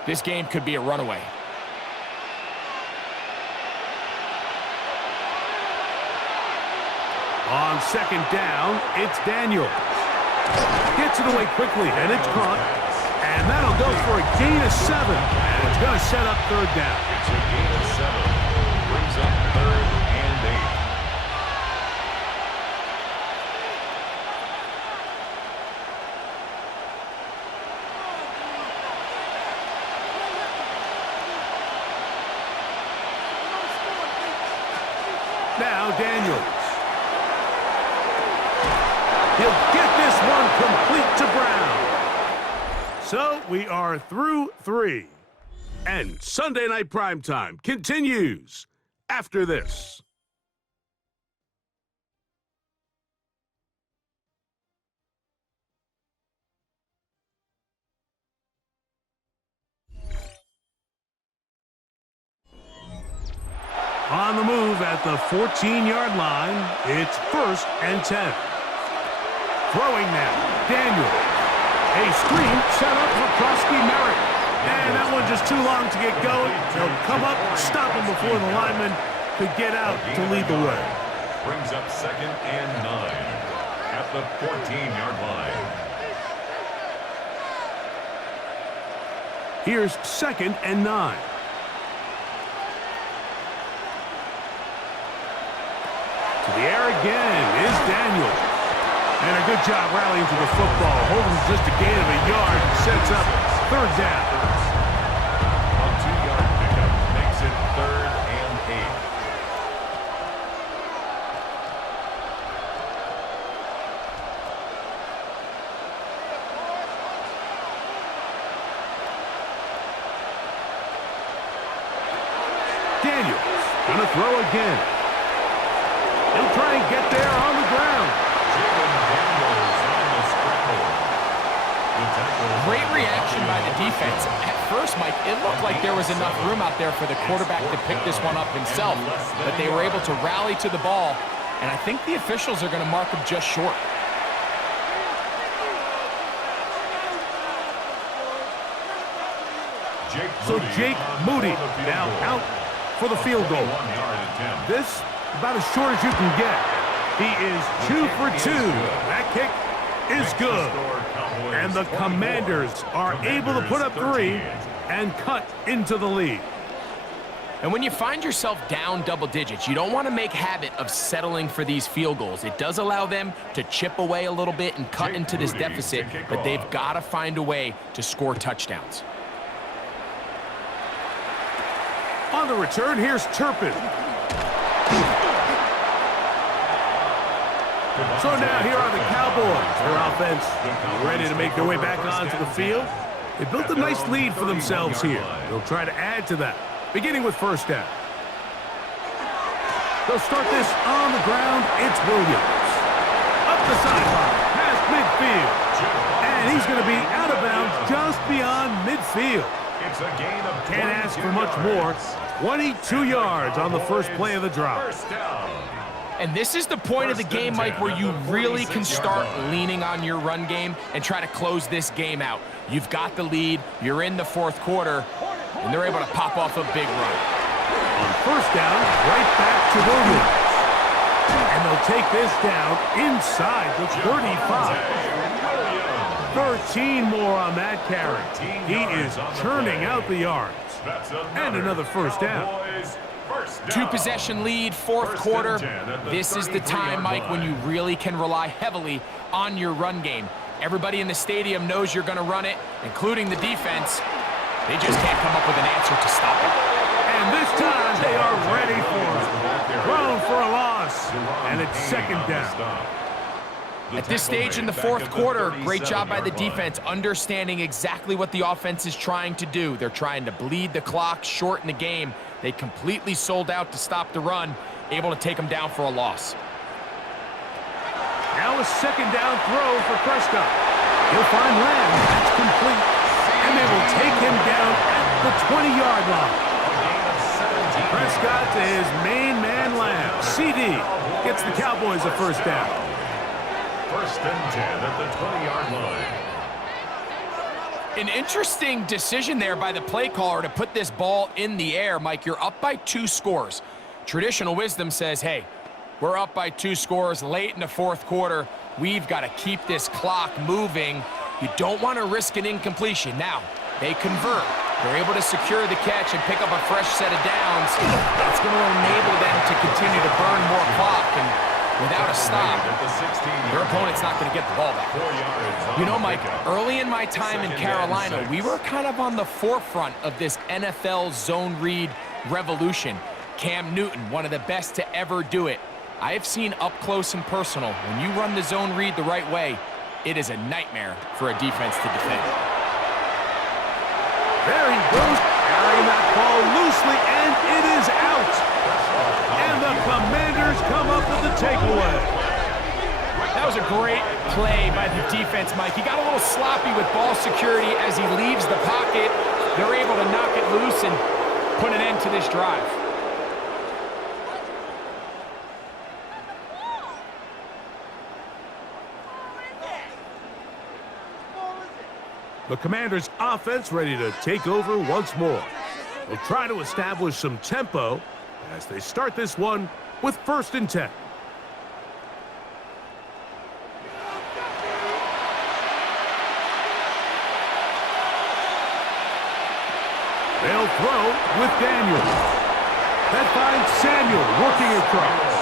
this game could be a runaway. On second down, it's Daniels. Gets it away quickly, and it's caught. And that'll go for a gain of 7. And it's going to set up third down. It's a gain of 7. Brings up 3rd and 8. Now Daniels. He'll get this one complete to Brown. So we are through 3. And Sunday Night Primetime continues after this. On the move at the 14-yard line, it's first and 10. Throwing now. Daniel. A screen set up for Krosky Merritt. And that one just too long to get going. They'll come up, stop him before the lineman could get out to lead the way. Brings up 2nd and 9 at the 14-yard line. Here's 2nd and 9. To the air again is Daniels. And a good job rallying to the football. Holding just a gain of a yard. Sets up 3rd down. A 2-yard pickup makes it 3rd and 8. Daniels gonna throw again. He'll try and get there on the ground. Great reaction by the defense. At first, Mike, it looked like there was enough room out there for the quarterback to pick this one up himself, but they were able to rally to the ball, and I think the officials are going to mark him just short. So Jake Moody now out for the field goal. This about as short as you can get. He is 2 for 2. That kick is good. And the Commanders are able to put up 3 and cut into the lead. And when you find yourself down double digits, you don't want to make habit of settling for these field goals. It does allow them to chip away a little bit and cut into this deficit, but they've got to find a way to score touchdowns. On the return, here's Turpin. So now here are the Cowboys. Their offense ready to make their way back onto the field. They built a nice lead for themselves here. They'll try to add to that, beginning with 1st down. They'll start this on the ground. It's Williams. Up the sideline, past midfield. And he's going to be out of bounds just beyond midfield. It's a gain of Can't ask for much more. 22 yards on the first play of the drive. And this is the point of the game, Mike, where you really can start leaning on your run game and try to close this game out. You've got the lead, you're in the 4th quarter, and they're able to pop off a big run. On 1st down, right back to Williams. And they'll take this down inside the 35. 13 more on that carry. He is churning out the yards. And another 1st down. 2-possession lead, 4th quarter. This is the time, Mike, when you really can rely heavily on your run game. Everybody in the stadium knows you're going to run it, including the defense. They just can't come up with an answer to stop it. And this time they are ready for it. Thrown for a loss. And it's 2nd down. At this stage in the 4th quarter, great job by the defense, understanding exactly what the offense is trying to do. They're trying to bleed the clock, shorten the game. They completely sold out to stop the run, able to take them down for a loss. Now a 2nd down throw for Prescott. He'll find Lamb. That's complete. And they will take him down at the 20-yard line. Prescott to his main man, Lamb. CD gets the Cowboys a 1st down. 1st and 10 at the 20-yard line. An interesting decision there by the play caller to put this ball in the air. Mike, you're up by 2 scores. Traditional wisdom says, hey, we're up by 2 scores late in the 4th quarter. We've got to keep this clock moving. You don't want to risk an incompletion. Now, they convert. They're able to secure the catch and pick up a fresh set of downs. That's going to enable them to continue to burn more clock. And without a stop, their opponent's not going to get the ball back. You know, Mike, early in my time in Carolina, we were kind of on the forefront of this NFL zone read revolution. Cam Newton, one of the best to ever do it. I have seen up close and personal, when you run the zone read the right way, it is a nightmare for a defense to defend. There he goes, carrying that ball loosely, and it is out. And the Commanders come up with the takeaway. That was a great play by the defense, Mike. He got a little sloppy with ball security as he leaves the pocket. They're able to knock it loose and put an end to this drive. The Commanders' offense ready to take over once more. They'll try to establish some tempo as they start this one with 1st and 10. They'll throw with Daniel. That finds Samuel working across.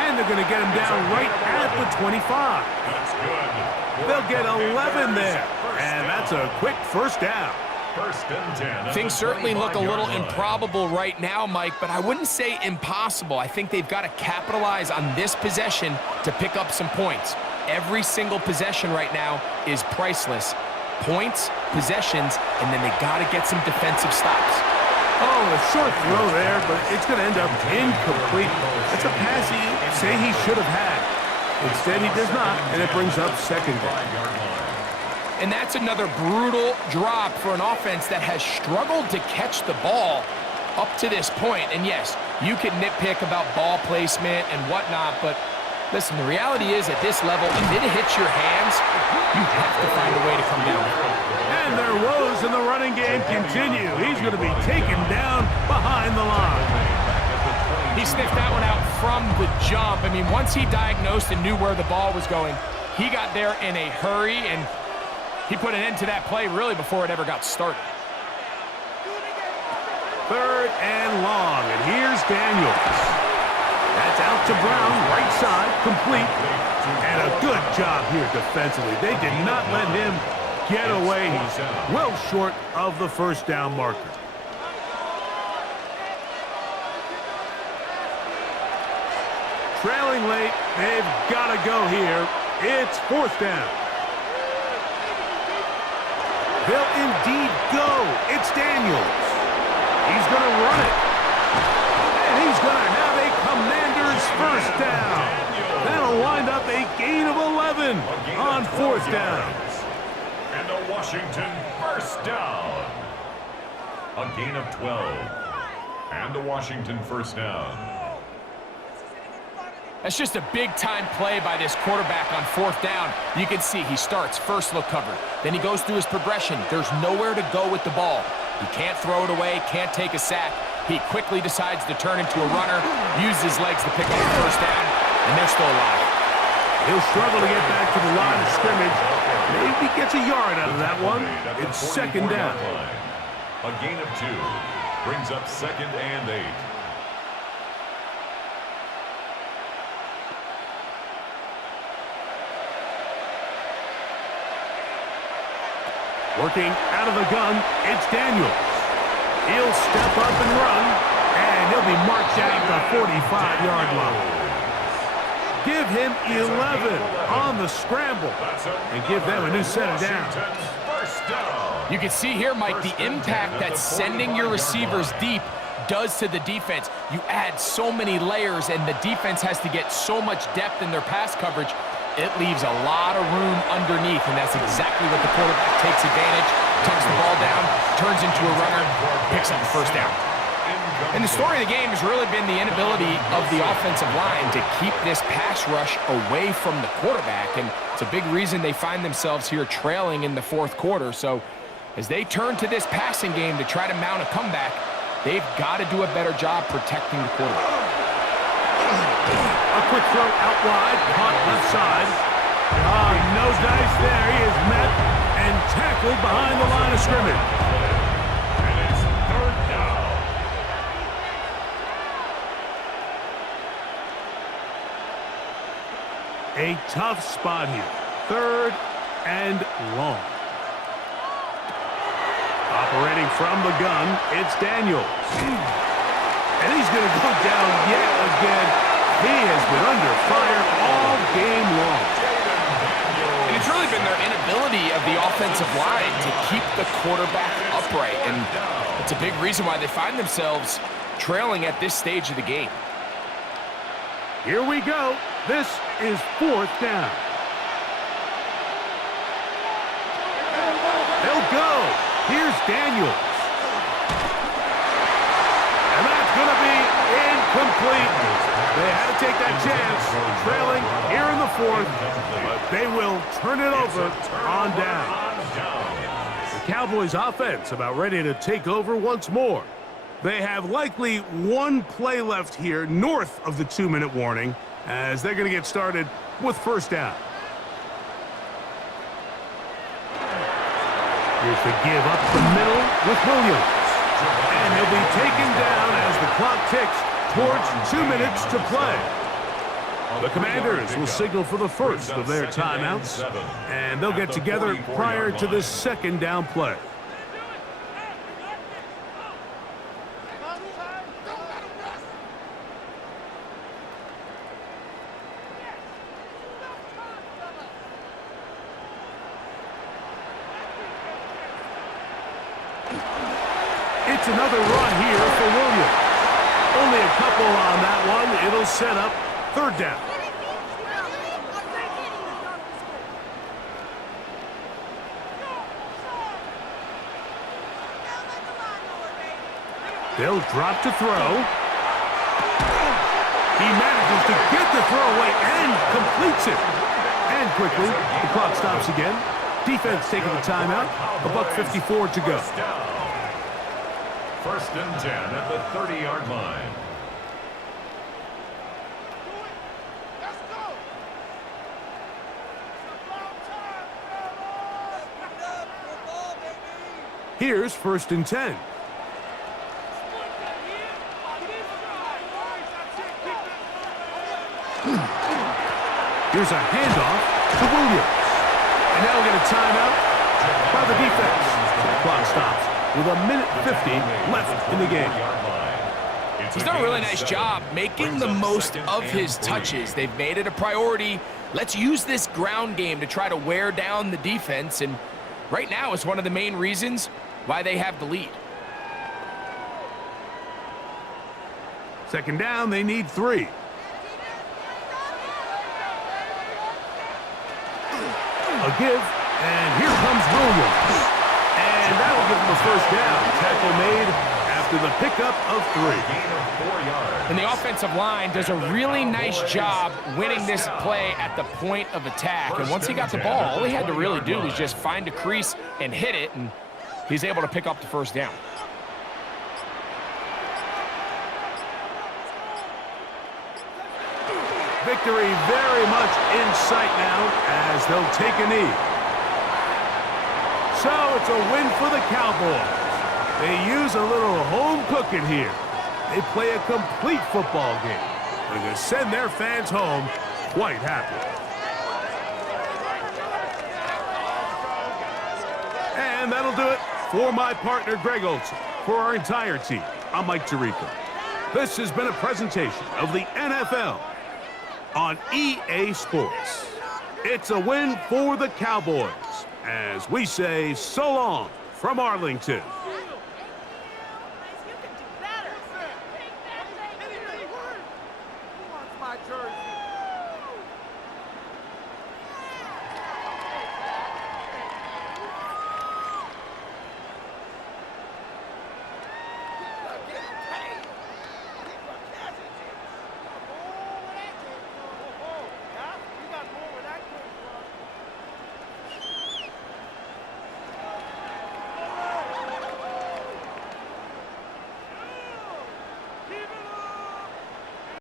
And they're going to get him down right at the 25. That's good. They'll get 11 there. And that's a quick 1st down. 1st and 10. Things certainly look a little improbable right now, Mike, but I wouldn't say impossible. I think they've got to capitalize on this possession to pick up some points. Every single possession right now is priceless. Points, possessions, and then they got to get some defensive stops. Oh, a short throw there, but it's going to end up incomplete. That's a pass you say he should have had. Instead, he does not, and it brings up 2nd down. And that's another brutal drop for an offense that has struggled to catch the ball up to this point. And yes, you can nitpick about ball placement and whatnot, but listen, the reality is at this level, if it hits your hands, you have to find a way to come down. And their woes in the running game continue. He's going to be taken down behind the line. He sniffed that one out from the jump. I mean, once he diagnosed and knew where the ball was going, he got there in a hurry, and he put an end to that play really before it ever got started. 3rd and long, and here's Daniels. That's out to Brown, right side, complete. And a good job here defensively. They did not let him get away. He's well short of the 1st down marker. Trailing late, they've got to go here. It's 4th down. They'll indeed go. It's Daniels. He's going to run it. And he's going to have a Commanders 1st down. That'll wind up a gain of 11 on 4th down. And a Washington 1st down. A gain of 12. And a Washington 1st down. That's just a big-time play by this quarterback on 4th down. You can see he starts first look covered. Then he goes through his progression. There's nowhere to go with the ball. He can't throw it away, can't take a sack. He quickly decides to turn into a runner, use his legs to pick up the 1st down, and they're still alive. He'll struggle to get back to the line of scrimmage. Maybe gets a yard out of that one. It's 2nd down. A gain of 2 brings up 2nd and 8. Working out of the gun, it's Daniels. He'll step up and run, and he'll be marked down at the 45-yard line. Give him 11 on the scramble and give them a new set of downs. You can see here, Mike, the impact that sending your receivers deep does to the defense. You add so many layers, and the defense has to get so much depth in their pass coverage. It leaves a lot of room underneath, and that's exactly what the quarterback takes advantage, tucks the ball down, turns into a runner, picks up the 1st down. And the story of the game has really been the inability of the offensive line to keep this pass rush away from the quarterback, and it's a big reason they find themselves here trailing in the 4th quarter. So as they turn to this passing game to try to mount a comeback, they've got to do a better job protecting the quarterback. A quick throw out wide, caught left side. No dice there. He is met and tackled behind the line of scrimmage. And it's 3rd down. A tough spot here. 3rd and long. Operating from the gun, it's Daniels. And he's going to go down yet again. He has been under fire all game long. And it's really been their inability of the offensive line to keep the quarterback upright. And it's a big reason why they find themselves trailing at this stage of the game. Here we go. This is 4th down. They'll go. Here's Daniels. And that's going to be incomplete. They had to take that chance, trailing here in the 4th, but they will turn it over on down. Cowboys offense about ready to take over once more. They have likely one play left here north of the 2-minute warning as they're going to get started with first down. Here's the give up the middle with Williams. And he'll be taken down as the clock ticks towards 2 minutes to play. The Commanders will signal for the first of their timeouts, and they'll get together prior to the second down play. It's another run here for Williams. Only a couple on that one. It'll set up third down. They'll drop to throw. He manages to get the throw away and completes it. And quickly, the clock stops again. Defense taking the timeout. $1:54 to go. First and 10 at the 30-yard line. Here's first and 10. Here's a handoff to Williams. And now we'll get a timeout by the defense. The clock stops with 1:50 left in the game. He's done a really nice job making the most of his touches. They've made it a priority. Let's use this ground game to try to wear down the defense, and right now it's one of the main reasons why they have the lead. Second down, they need 3. A give, and here comes Williams. And that'll give him a first down. Tackle made after the pickup of 3. And the offensive line does a really nice job winning this play at the point of attack. And once he got the ball, all he had to really do was just find a crease and hit it, and he's able to pick up the first down. Victory very much in sight now as they'll take a knee. So it's a win for the Cowboys. They use a little home cooking here. They play a complete football game. They're going to send their fans home quite happy. And that'll do it for my partner, Greg Olson. For our entire team, I'm Mike Tirico. This has been a presentation of the NFL on EA Sports. It's a win for the Cowboys as we say so long from Arlington.